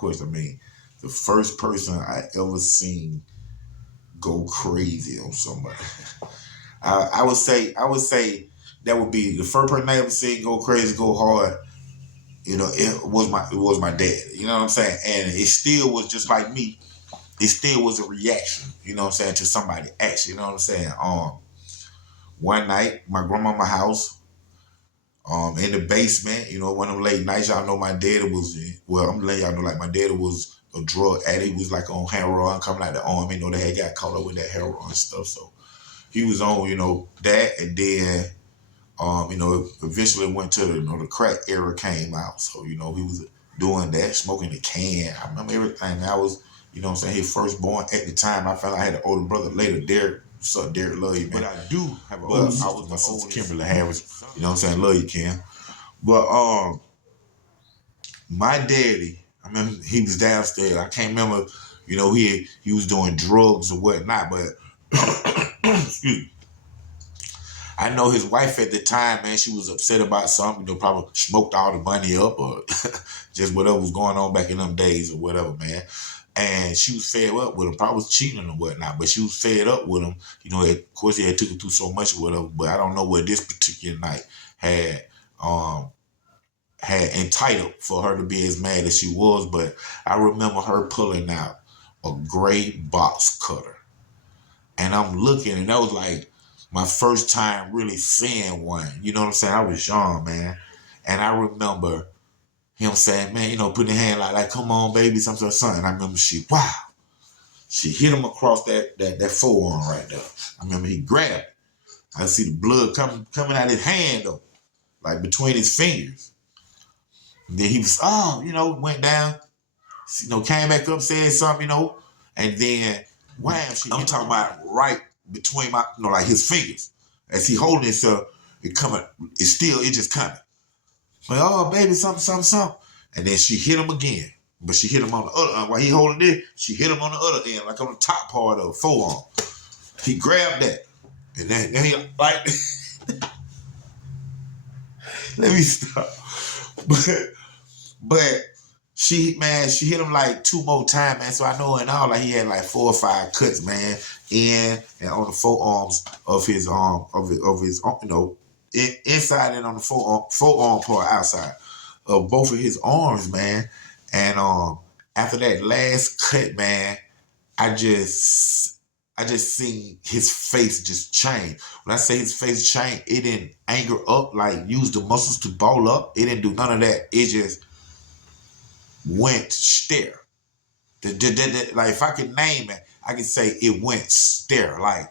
question. I mean, the first person I ever seen go crazy on somebody. I would say that would be the first person I ever seen go crazy, go hard. You know, it was my dad. You know what I'm saying? And it still was just like me. It still was a reaction. You know what I'm saying, to somebody action. You know what I'm saying? One night, my grandmama house, in the basement. You know, one of them late nights. Y'all know my dad was. Well, I'm letting y'all know, like, my dad was a drug addict. He was like on heroin, coming out the army. You know, they had got caught up with that heroin stuff. So he was on, you know, that, and then you know, eventually went to the, you know, the crack era came out. So, you know, he was doing that, smoking the can. I remember everything. I was, you know what I'm saying, his firstborn at the time. I found I had an older brother later, Derek. What's up, Derek? Love you, man. But I do have an older sister. I was my sister Kimberly Harris. You know what I'm saying? Love you, Kim. But my daddy, I remember he was downstairs. I can't remember, you know, he was doing drugs or whatnot, but excuse me. I know his wife at the time, man, she was upset about something, you know, probably smoked all the money up or just whatever was going on back in them days or whatever, man. And she was fed up with him, probably was cheating or whatnot, but she was fed up with him. You know, of course he had took her through so much or whatever, but I don't know what this particular night had entitled for her to be as mad as she was, but I remember her pulling out a gray box cutter. And I'm looking, and that was like my first time really seeing one. You know what I'm saying? I was young, man. And I remember him saying, man, you know, putting his hand like, come on, baby, something. And I remember she hit him across that forearm right there. I remember he grabbed it. I see the blood coming out his hand, though, like between his fingers. And then he was, you know, went down, you know, came back up, said something, you know, and then, wham, I'm talking about right between my, you know, like his fingers. As he holding himself, it just coming. Like, oh, baby, something. And then she hit him again. But she hit him on the other, while he holding it, she hit him on the other end, like on the top part of the forearm. He grabbed that. And then he, like, let me stop. But she hit him like 2 more times, man. So I know in all, like, he had like 4 or 5 cuts, man, in and on the forearms of his you know, inside and on the forearm part outside of both of his arms, man. And after that last cut, man, I just seen his face just change. When I say his face change, it didn't anger up, like use the muscles to ball up. It didn't do none of that. It just went stare. Like, if I could name it, I could say it went stare. Like,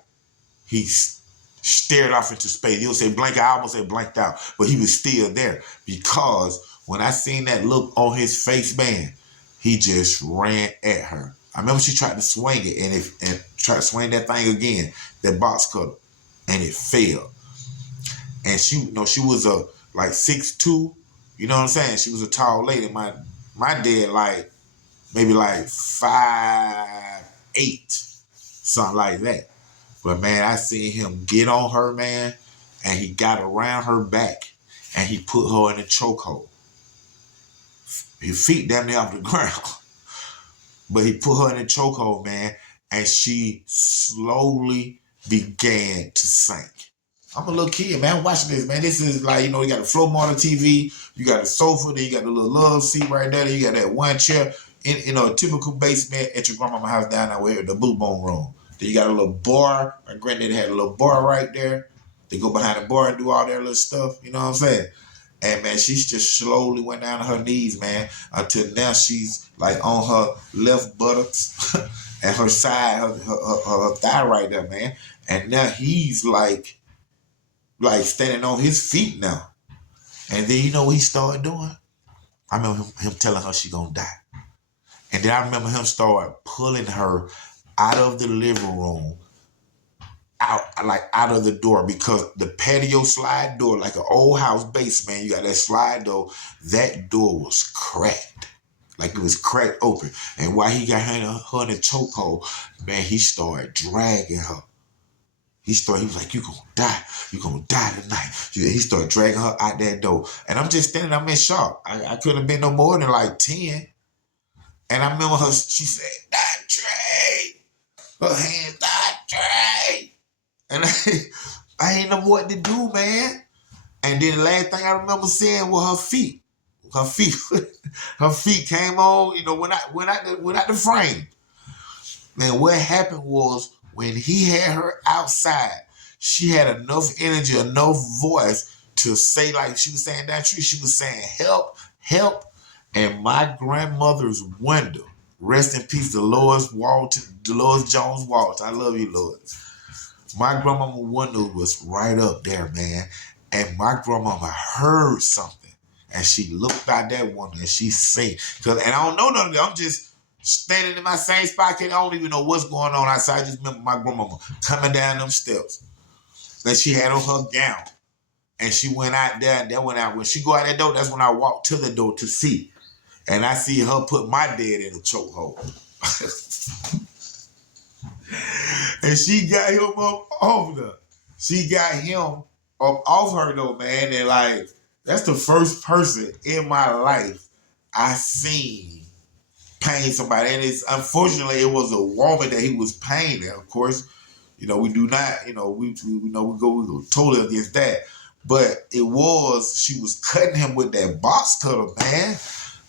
he stared off into space. You'll say blank. I almost said blanked out, but he was still there, because when I seen that look on his face, man, he just ran at her. I remember she tried to swing it and tried to swing that thing again, that box cutter, and it failed. And she, you know, she was a like 6'2", you know what I'm saying? She was a tall lady. My dad, like, maybe like 5'8", something like that. But, man, I seen him get on her, man, and he got around her back, and he put her in a chokehold. His feet damn near off the ground. But he put her in a chokehold, man, and she slowly began to sink. I'm a little kid, man. Watching this, man. This is like, you know, you got a floor model TV, you got a sofa, then you got the little love seat right there, then you got that one chair in, you know, a typical basement at your grandmama's house down there where the blue bone room. Then you got a little bar. My granddaddy had a little bar right there. They go behind the bar and do all their little stuff. You know what I'm saying? And, man, she's just slowly went down to her knees, man, until now she's like on her left buttocks and her side, her thigh right there, man. And now he's like standing on his feet now. And then, you know what he started doing? I remember him telling her she gonna die. And then I remember him start pulling her out of the living room, out of the door, because the patio slide door, like an old house basement, you got that slide door, that door was cracked. Like it was cracked open. And while he got her in a chokehold, man, he started dragging her. He was like, you gonna die. You gonna die tonight. He started dragging her out that door. And I'm just standing, I'm in shock. I couldn't have been no more than like 10. And I remember her, she said, "That Trey." Her hands, "That Trey." And I ain't know what to do, man. And then the last thing I remember seeing was her feet. Her feet, her feet came on, went out the frame. Man, what happened was when he had her outside, she had enough energy, enough voice to say, like she was saying that tree, she was saying, "Help, help." And my grandmother's window, rest in peace, Dolores Jones Walton. I love you, Lord. My grandmama's window was right up there, man. And my grandmama heard something. And she looked out that window and she said, and I don't know nothing, I'm just standing in my same spot. I don't even know what's going on outside. I just remember my grandmama coming down them steps. Then she had on her gown. And she went out there, and that went out. When she go out that door, that's when I walked to the door to see. And I see her put my dad in a chokehold. And she got him up off her. She got him up off her though, man. And like, that's the first person in my life I seen pain somebody. And it's unfortunately it was a woman that he was paying. Of course, we do not, we go totally against that. But she was cutting him with that box cutter, man.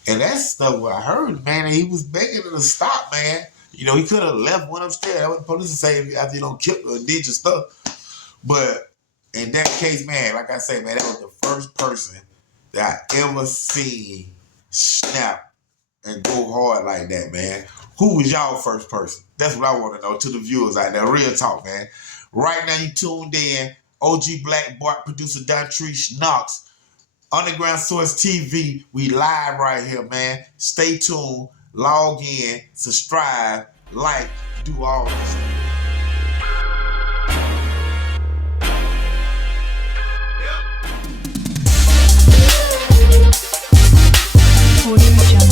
And that stuff what I heard, man, and he was begging her to stop, man. He could have left, went upstairs. I wouldn't police to say after you don't kill or did your stuff. But in that case, man, like I say, man, that was the first person that I ever seen snap and go hard like that, man. Who was y'all first person? That's what I want to know to the viewers out there. Real talk, man. Right now you tuned in. OG Black Bart, producer Dontrice Knox. Underground Source TV. We live right here, man. Stay tuned. Log in. Subscribe. Like. Do all this. Audio Jungle.